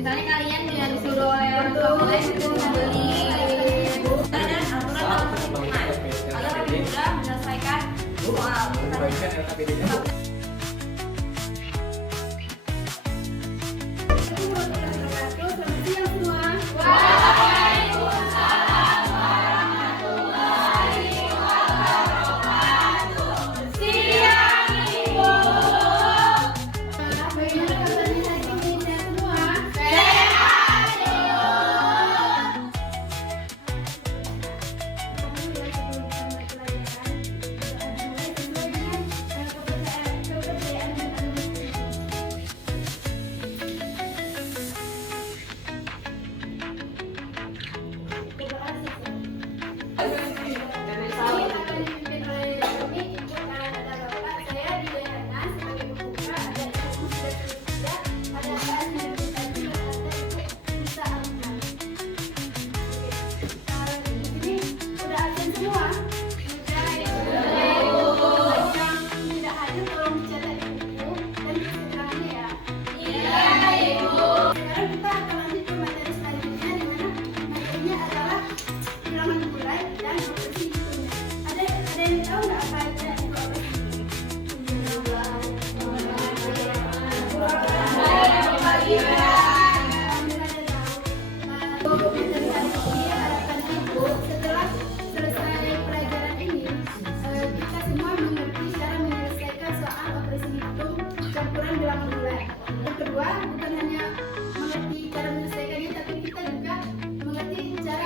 Misalnya kalian yang disuruh oleh orang tua kalian bisa beli dan aturan dalam perhitungan agar lebih mudah menyelesaikan soal.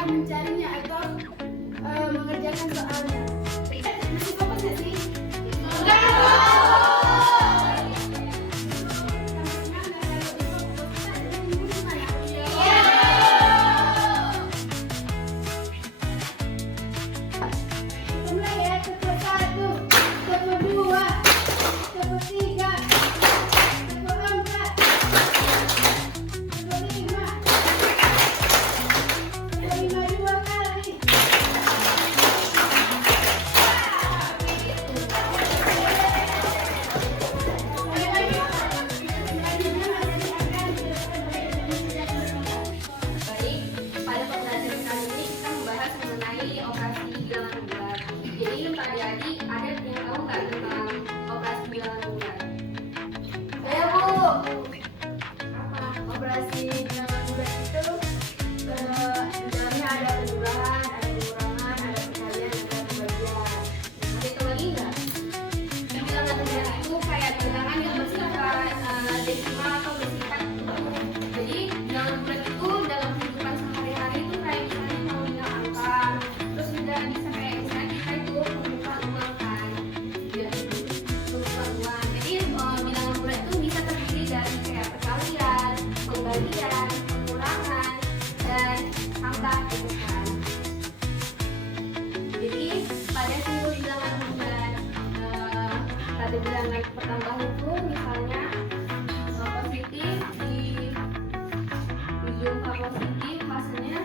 Mencarinya atau mengerjakan soalnya. Masih fokus nggak sih? Mulai ya, step 1, step 2, step 3, step 4, step 5. Bilangan pertambahan itu misalnya positif dijumpa positif hasilnya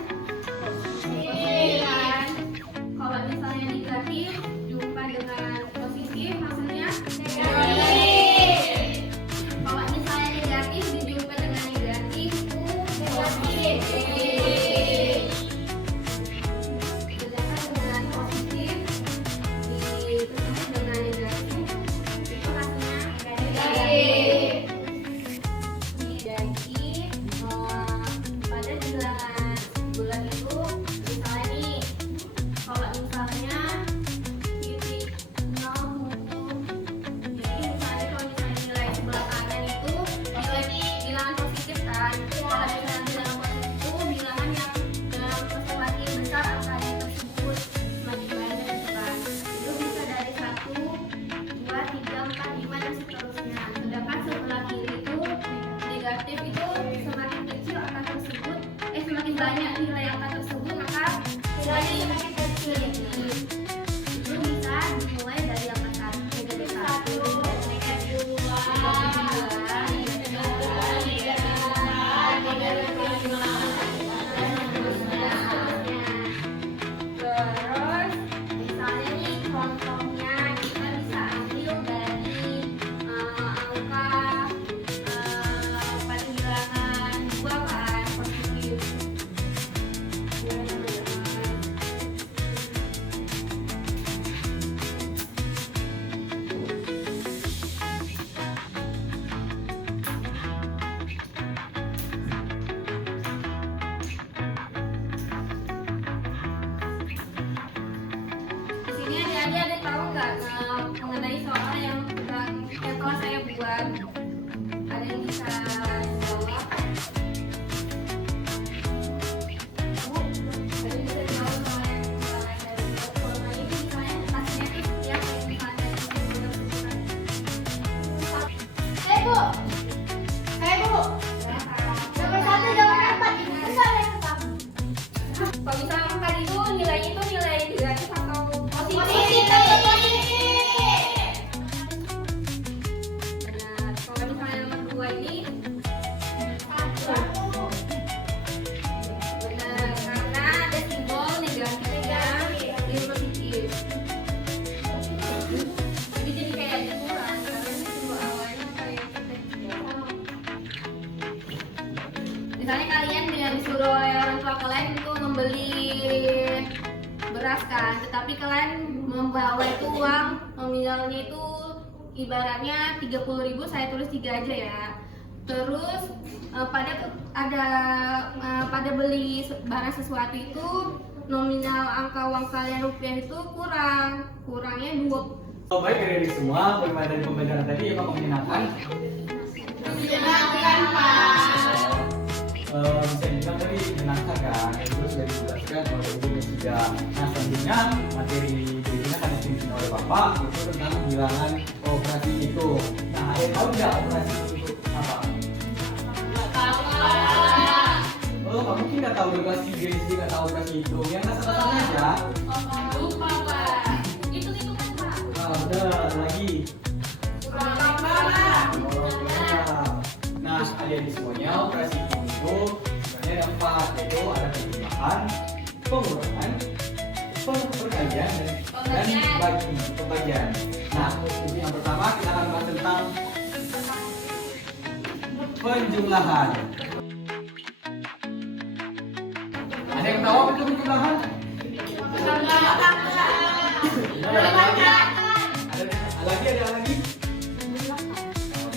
positif kan. Kalau misalnya negatif jumpa dengan positif hasilnya negatif. Kalau misalnya negatif dijumpa dengan negatif negatif. Sedangkan dengan positif ditambah dengan negatif pada bilangan bulan itu misalnya nih, kalau misalnya titik 0 jadi misalnya kalau misalnya nilai sebelah kanan itu nilai di bilangan positif kan. Kalau misalnya bilangan positif itu bilangan yang dalam semakin besar angkanya tersebut semakin banyak kan. Itu bisa dari 1, 2, 3, 4, 5 dan seterusnya. Sedangkan sebelah kiri itu negatif itu semakin kecil angka tersebut, semakin banyak nilai angka tersebut maka semakin kecil. Itu bisa dimulai dari angka 1, negatif 1, negatif 2, negatif 3, negatif 5, dan seterusnya. Terus misalnya nih contohnya kita bisa ambil dari angka pada bilangan 2 kan. Misalnya kalian disuruh oleh orang tua kalian untuk membeli beras kan, tetapi kalian membawa itu uang nominalnya itu ibaratnya 30.000, saya tulis 3 aja ya. Terus pada beli barang sesuatu itu nominal angka uang kalian rupiah itu kurangnya 2. Baik dari semua, bagaimana dari pembelajaran tadi ya Pak, menyenangkan? Menyenangkan, Pak. Bisa dibilang tadi menyenangkan kan, itu sudah dijelaskan oleh Ibu dan juga. Nah selanjutnya materi berikutnya akan dipimpin oleh Bapak, itu tentang bilangan operasi itu. Nah ada yang tahu nggak operasi itu apa? Oh, kamu mungkin nggak tahu operasi itu, nggak tahu operasi itu. Yang asal-asalnya aja. Lupa Pak. Hitung-hitungan Pak. Nah, udah lagi. Nah, adik-adik semuanya, operasi hitung itu sebenarnya ada 4, yaitu ada penjumlahan, pengurangan, perkalian, dan pembagian. Nah, ini yang pertama kita akan bahas tentang penjumlahan. Ada yang tahu apa itu penjumlahan? Ada lagi?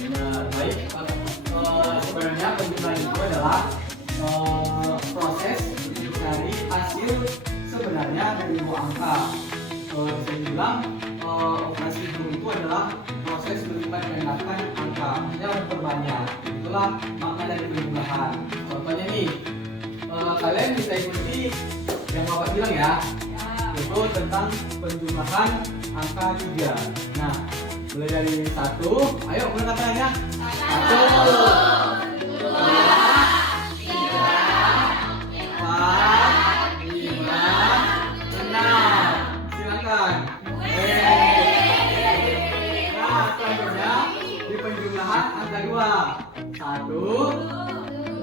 Benar, baik. Sebenarnya penjumlahan itu adalah proses mencari hasil sebenarnya dari dua angka. Bisa dibilang operasi hitung itu adalah proses melipat gandakan angka, maksudnya memperbanyak. Itulah makna dari penjumlahan. Contohnya nih, kalian bisa ikuti yang Bapak bilang ya, itu tentang penjumlahan angka 3. Nah, mulai dari 1, ayo mulai katanya. 1, 2, 3, 4, 5, 6. Silakan. Nah, selanjutnya di penjumlahan angka 2. 1,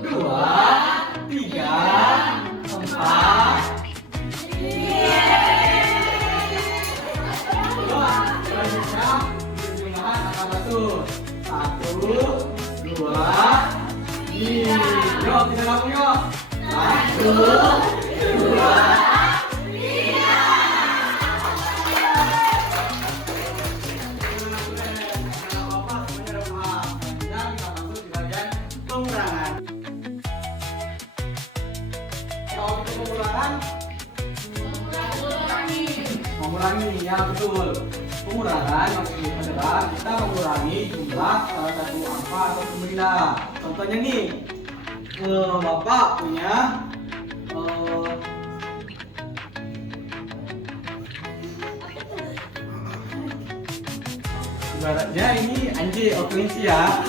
2, 3, 4. Selanjutnya penjumlahan angka 1. 1, 2, 3. Yuk kita gabung yuk. 1, 2, 3. Bapak semuanya udah paham. Selanjutnya kita masuk di bagian pengurangan. Kalau itu pengurangan, mengurangi, ya betul. Pengurangan maksudnya adalah kita mengurangi jumlah salah satu angka atau benda. Contohnya nih, Bapak punya ibaratnya ini anjing atau kelinci ya.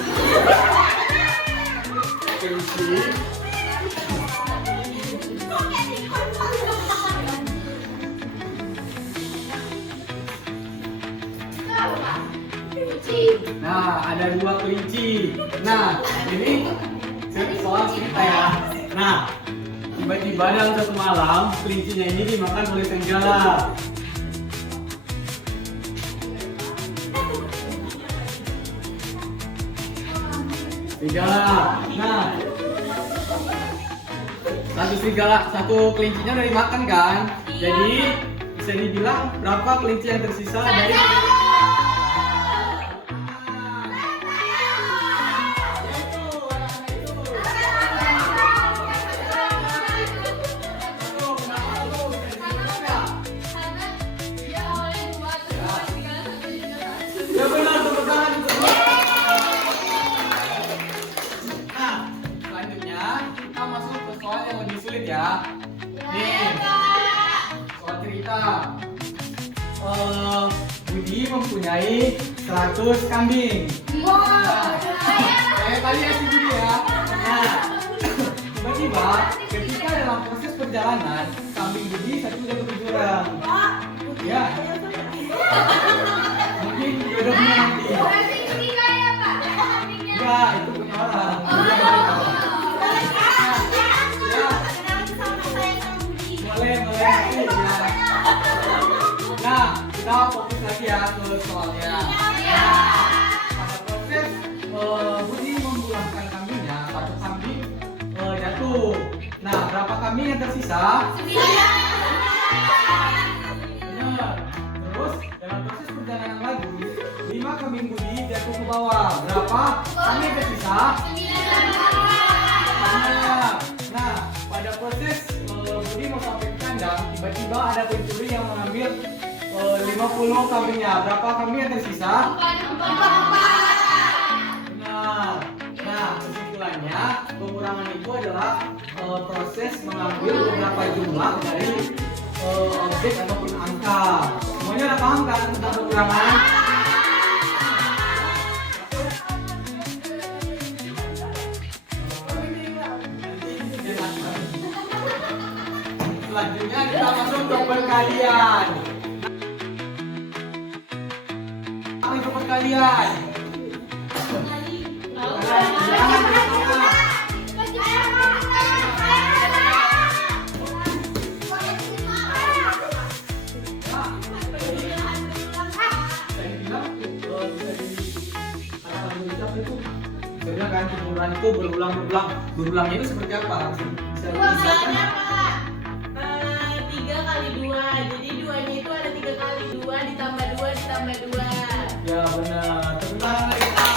Kelinci. Nah, ada 2 kelinci. Nah, ini soal cerita ya. Nah, tiba-tiba dalam satu malam kelincinya ini dimakan oleh serigala. Nah, satu kelincinya udah dimakan kan? Jadi bisa dibilang berapa kelinci yang tersisa dari ya benar, tepuk tangan untuk Nah, selanjutnya kita masuk ke soal yang lebih sulit ya. Nih, soal cerita. Budi mempunyai 100 kambing. Tadi ya si Budi ya. Nah, tiba-tiba ketika dalam proses perjalanan kambing Budi satu jatuh ke jurang. Ya. Mungkin jodohnya nanti. Enggak, itu punya orang. Boleh. Nah, kita fokus lagi ya ke soalnya. Pada proses Budi memulangkan kambingnya, satu kambing jatuh kambing yang tersisa? 9. Benar. Terus dalam proses perjalanan lagi 5 kambing Budi jatuh ke bawah. Berapa kambing yang tersisa? 9. Nah, pada proses Budi mau sampai ke kandang, tiba-tiba ada pencuri yang mengambil 50 kambingnya. Berapa kambing yang tersisa? 4. Benar. Nah, kesimpulannya pengurangan itu adalah proses mengambil beberapa jumlah dari objek ataupun angka. Semuanya udah paham kan tentang pengurangan? Selanjutnya kita masuk ke perkalian. Apa itu perkalian? Kan pengurangan itu berulangnya itu seperti apa? Bisa dijelaskan? 3 kali 2, jadi 2-nya itu ada 3 kali 2 ditambah 2 ditambah 2. Ya benar. Tepuk tangan lagi kita.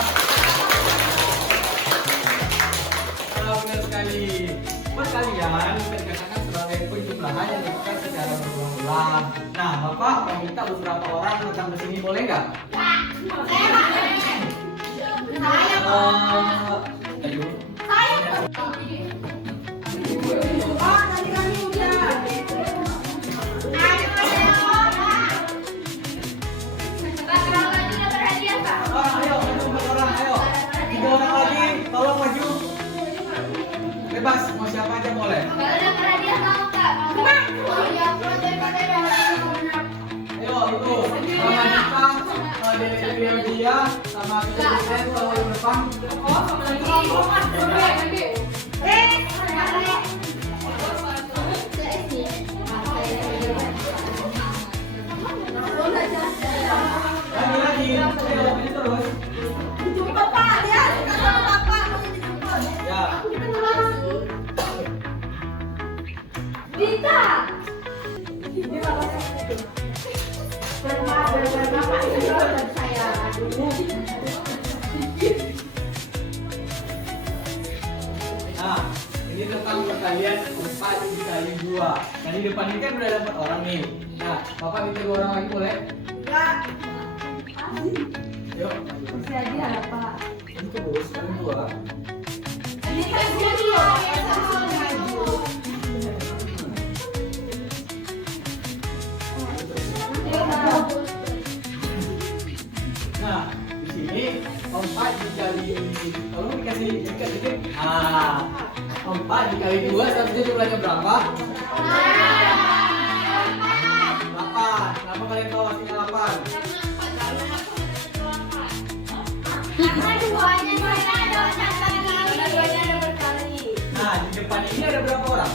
Benar sekali. Perkalian bisa dikatakan sebagai penjumlahan yang dilakukan secara berulang-ulang. Nah, Bapak mau minta beberapa orang datang ke sini, boleh nggak? Ayo. Ayo, empat orang, ayo. 3 orang lagi, tolong maju. Bebas, mau siapa aja boleh. Ayo, itu sama Dita, Dede dia, sama Vincent, kalau yang depan. Lagi, ayo, ini terus. Ya. Nah, ini tentang perkalian 4 dikali 2. Nah, di depan ini kan udah ada 4 orang nih. Nah, Bapak minta 2 orang lagi boleh? Yuk, Masih aja Pak. ini terus, kalian 2. Nah, di sini 4 dikali, tolong dikasih dikit. 4 dikali 2, seharusnya jumlahnya berapa? 8. Kenapa kalian tahu hasilnya 8? Nah, di depan ini ada berapa orang?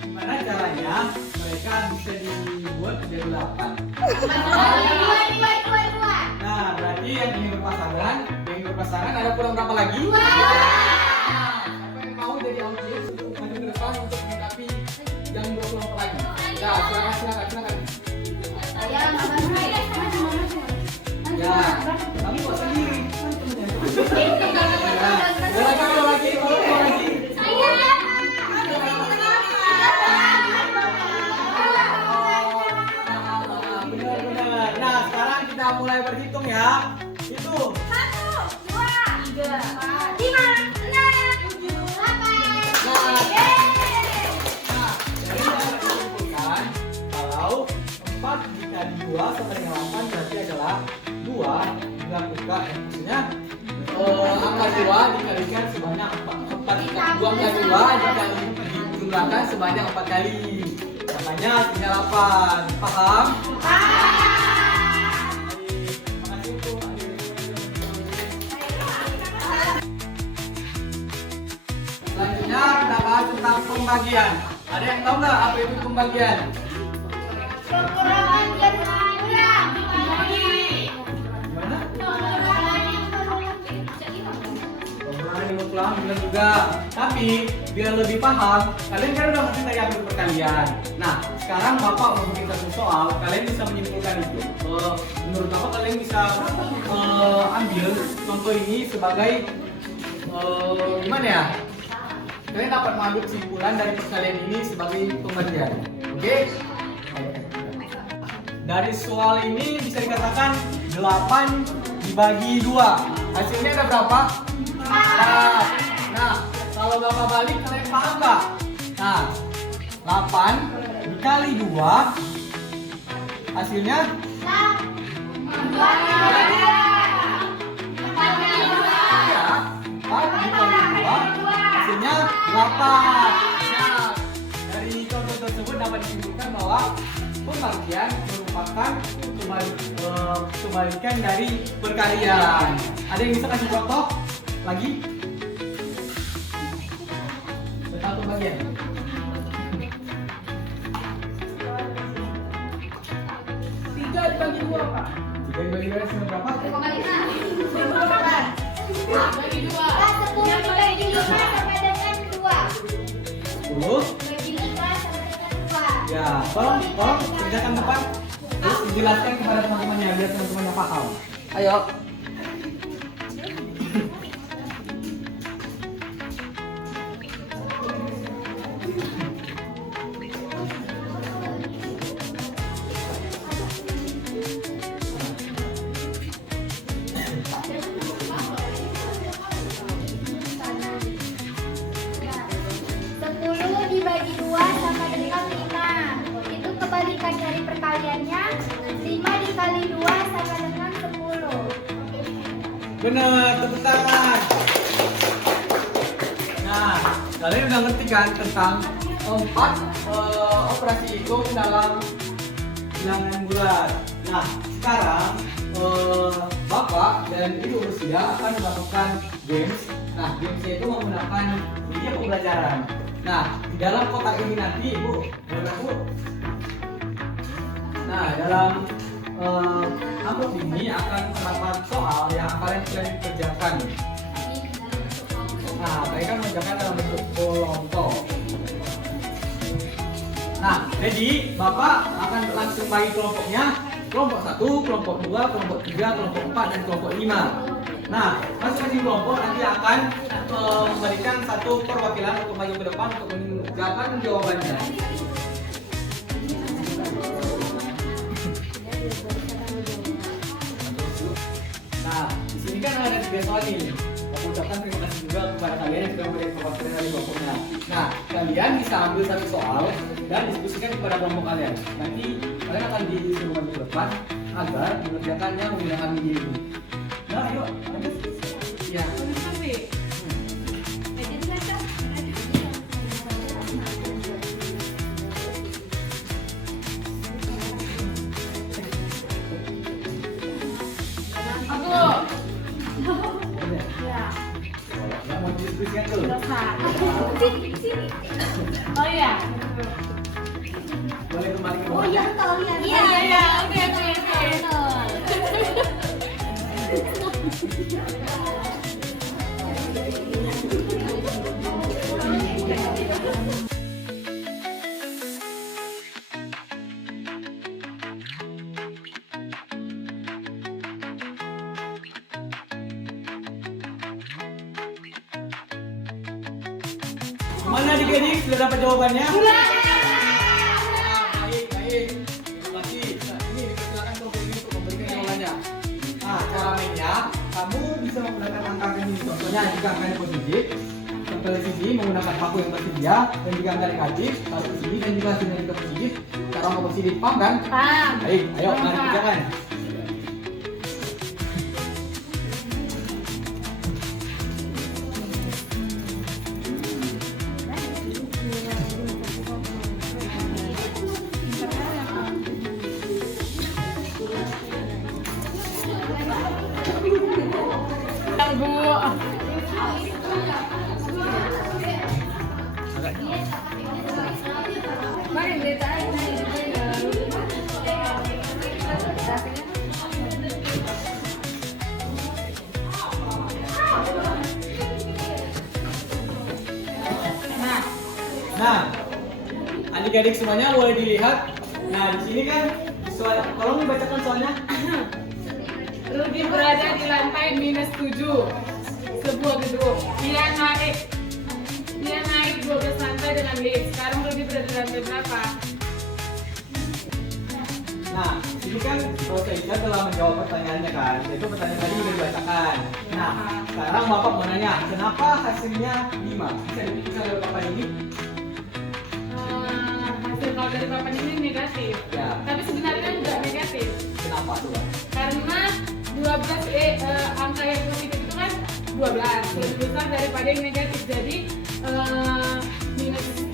Gimana caranya mereka bisa dibuat menjadi 8? Nah, berarti yang ingin berpasangan ada kurang berapa lagi? Siapa yang mau jadi audiens untuk maju ke depan untuk melengkapi yang 2 kelompok lagi? Ya, silakan. Ya, kamu kok sendiri? Ya, kalau lagi. Benar. Nah, sekarang kita mulai berhitung ya. Itu 1, 2, 3, 4, 5, 6, 7, 8. Nah, jadi dapat disimpulkan kalau 4 dikali 2 sama dengan 8 berarti adalah 2 dilakukan, maksudnya angka 2 dikalikan sebanyak 4 2 kali 2 dijumlahkan sebanyak 4 kali, makanya hasilnya 8. Paham? Selanjutnya kita bahas tentang pembagian. Ada yang tahu nggak apa itu pembagian? Gimana? Pengurangan yang ulang benar juga. Tapi biar lebih paham, kalian kan udah ngerti tadi ambil perkalian. Nah, sekarang Bapak mau bikin satu soal, kalian bisa menyimpulkan itu. Menurut Bapak kalian bisa ambil contoh ini sebagai gimana ya? Kalian dapat mengambil kesimpulan dari perkalian ini sebagai pembandingan. Oke? Dari soal ini bisa dikatakan 8 dibagi 2. Hasilnya ada berapa? 4. Nah, kalau Bapak balik kalian paham nggak? Nah, 8 dikali 2 hasilnya 4 dikali 2 hasilnya 8. Nah, dari contoh tersebut dapat disimpulkan bahwa pembagian merupakan kebalikan dari perkalian. Ada yang bisa kasih contoh lagi? Satu bagian. 3 dibagi 2 Pak. 3 dibagi 2 hasilnya berapa? Bagi 2. 10 dibagi 5 sama dengan 2. 10. Bagi 5 sama dengan 2. Ya, tolong kerjakan depan. Terus dijelaskan kepada teman-temannya biar teman-temannya paham. Ayo. Dibagi 2 sama dengan 5. Itu kebalikan dari perkaliannya. 5 dikali 2 sama dengan 10. Benar, tepuk tangan. Nah, kalian udah ngerti kan tentang 4 operasi hitung dalam bilangan bulat. Nah, sekarang Bapak dan Ibu Rusia akan melakukan games. Nah, gamesnya itu menggunakan media pembelajaran. Nah, di dalam kotak ini nanti Ibu, nah dalam amplop ini akan terdapat soal yang kalian kerjakan. Nah, mereka mengerjakan dalam bentuk kelompok. Nah, jadi Bapak akan langsung bagi kelompoknya. Kelompok 1, kelompok 2, kelompok 3, kelompok 4, dan kelompok 5. Nah, masing-masing kelompok nanti akan memberikan satu perwakilan untuk maju ke depan untuk menunjukkan jawabannya. Nah, di sini kan ada 3 soal ini. Aku ucapkan terima kasih juga kepada kalian yang sudah memberikan perwakilan dari kelompoknya. Nah, kalian bisa ambil satu soal dan diskusikan kepada kelompok kalian. Nanti kalian akan disuruh maju ke depan agar mengerjakannya menggunakan media ini. Nah, ayo, lanjut. Ya. Nggak mau diskusikan tuh. Oh iya. Boleh kembali ke Oh bawah. iya, betul ya. Iya. Oke. Mana adik-adik sudah dapat jawabannya? Baik. Terima kasih. Nah, ini dipersilakan kelompok ini untuk memberikan jawabannya. Nah, cara mainnya, kamu bisa menggunakan angka ini. Contohnya jika angkanya positif, contoh di sini menggunakan paku yang tersedia, dan jika angka negatif, taruh di sini, dan jika hasilnya juga positif, cara mau positif, paham kan? Paham. Baik, ayo mari kerjakan. Bu. Mari kita Nah, adik-adik semuanya boleh dilihat. Nah, di sini kan soal, tolong dibacakan soalnya. Rudy berada di lantai -7 sebuah gedung. Dia naik 12 lantai dengan lift. Sekarang Rudy berada di lantai berapa? Nah, ini kan Rosaida telah menjawab pertanyaannya kan. Itu pertanyaan tadi udah dibacakan. Nah, sekarang Bapak mau nanya, kenapa hasilnya 5? Bisa dari Bapak ini? Hasil kalau dari papan ini negatif. Ya. Tapi sebenarnya enggak negatif. Kenapa tuh, Pak? Karena 12 angka yang positif itu kan 12 lebih besar daripada yang negatif. Jadi minus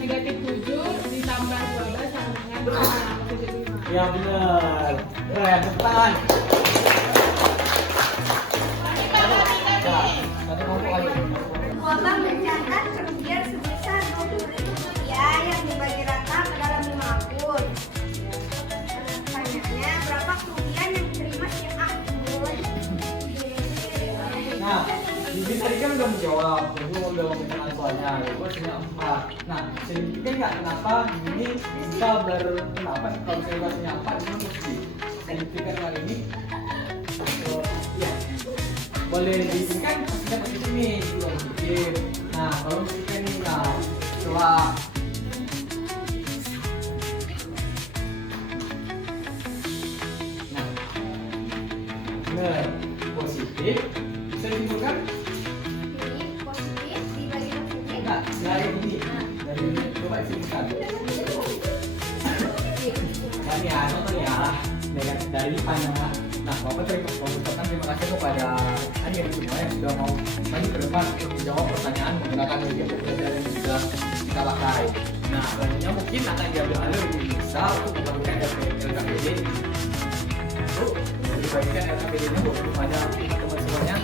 negatif 7 ditambah 12 sama dengan 5 positif 5. Ya benar. Keren, tepuk tangan. Ya, satu kelompok lagi. Wabah mencatat kerugian sebesar 20.000 rupiah yang dibagi rata ke dalam 5 akun. Pertanyaannya, berapa kerugian yang diterima setiap akun? Nah, Bibi tadi kan udah menjawab, Ibu udah memecahkan soalnya, Ibu hasilnya 4. Nah, bisa dibuktikan nggak kenapa ini bisa berpendapat kalau saya hasilnya 4 itu positif? Bisa dibuktikan kali ini? Ya, boleh dibuktikan hasilnya positif nih, juga positif. Nah, kalau buktikan nih, nah, coba. Nah, benar, positif. Bisa dibuktikan? Ini positif dibagi positif. Enggak, dari ini. Dari ini, coba simpulkan. Dan ya, nonton ya. Dari pandangan. Nah, Bapak mengucapkan terima kasih kepada adik-adik semua yang sudah mau maju ke depan untuk menjawab pertanyaan menggunakan media pembelajaran yang sudah kita pakai. Nah, selanjutnya mungkin akan diambil alih lebih bisa untuk membagikan LKPD. Untuk dibagikan LKPD-nya kepada teman-teman semuanya.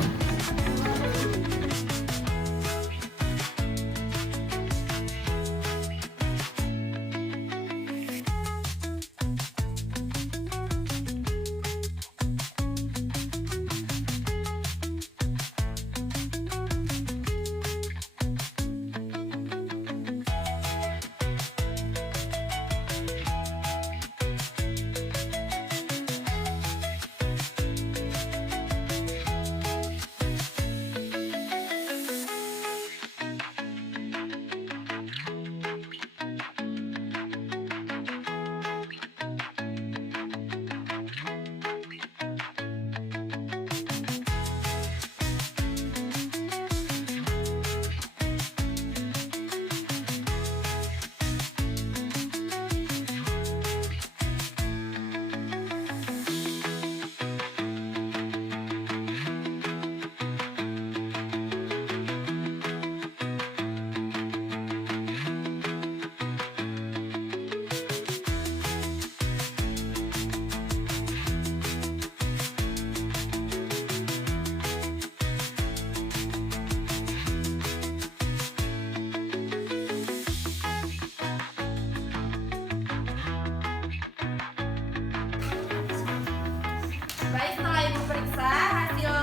Baik, setelah Ibu periksa hasil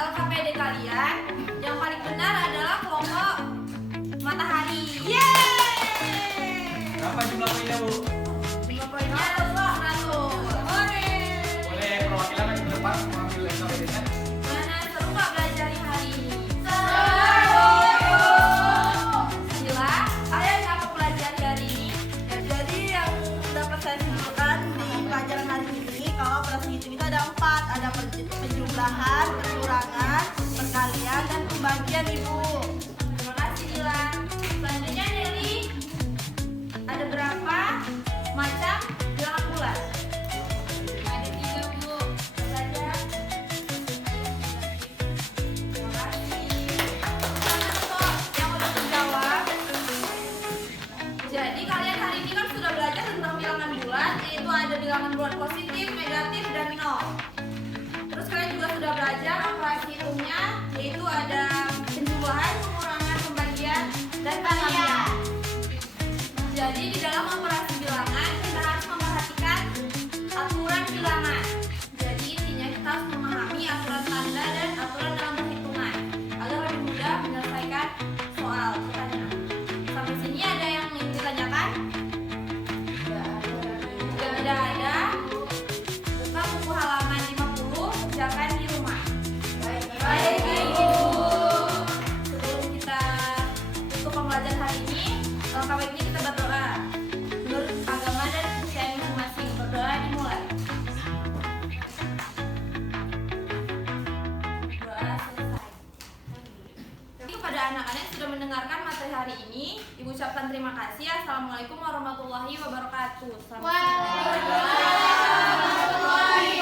LKPD kalian, yang paling benar adalah kelompok matahari. Yeay! Berapa jumlah poinnya, Bu? Jumlah poinnya adalah 100. Boleh perwakilan lagi ke depan mengambil LKPD-nya? Mana seru nggak belajar hari ini? Sila, ada yang apa pelajari hari ini? Jadi yang dapat saya simpulkan di pelajaran hari ini, kalau operasi hitung itu ada 4, ada penjumlahan, pengurangan, perkalian, dan pembagian, Ibu. Terima kasih, Dila. Selanjutnya, Nelly. Ada berapa macam bilangan kepada anak-anak yang sudah mendengarkan materi hari ini. Ibu ucapkan terima kasih. Assalamualaikum warahmatullahi wabarakatuh. Selamat siang. Waalaikumsalam.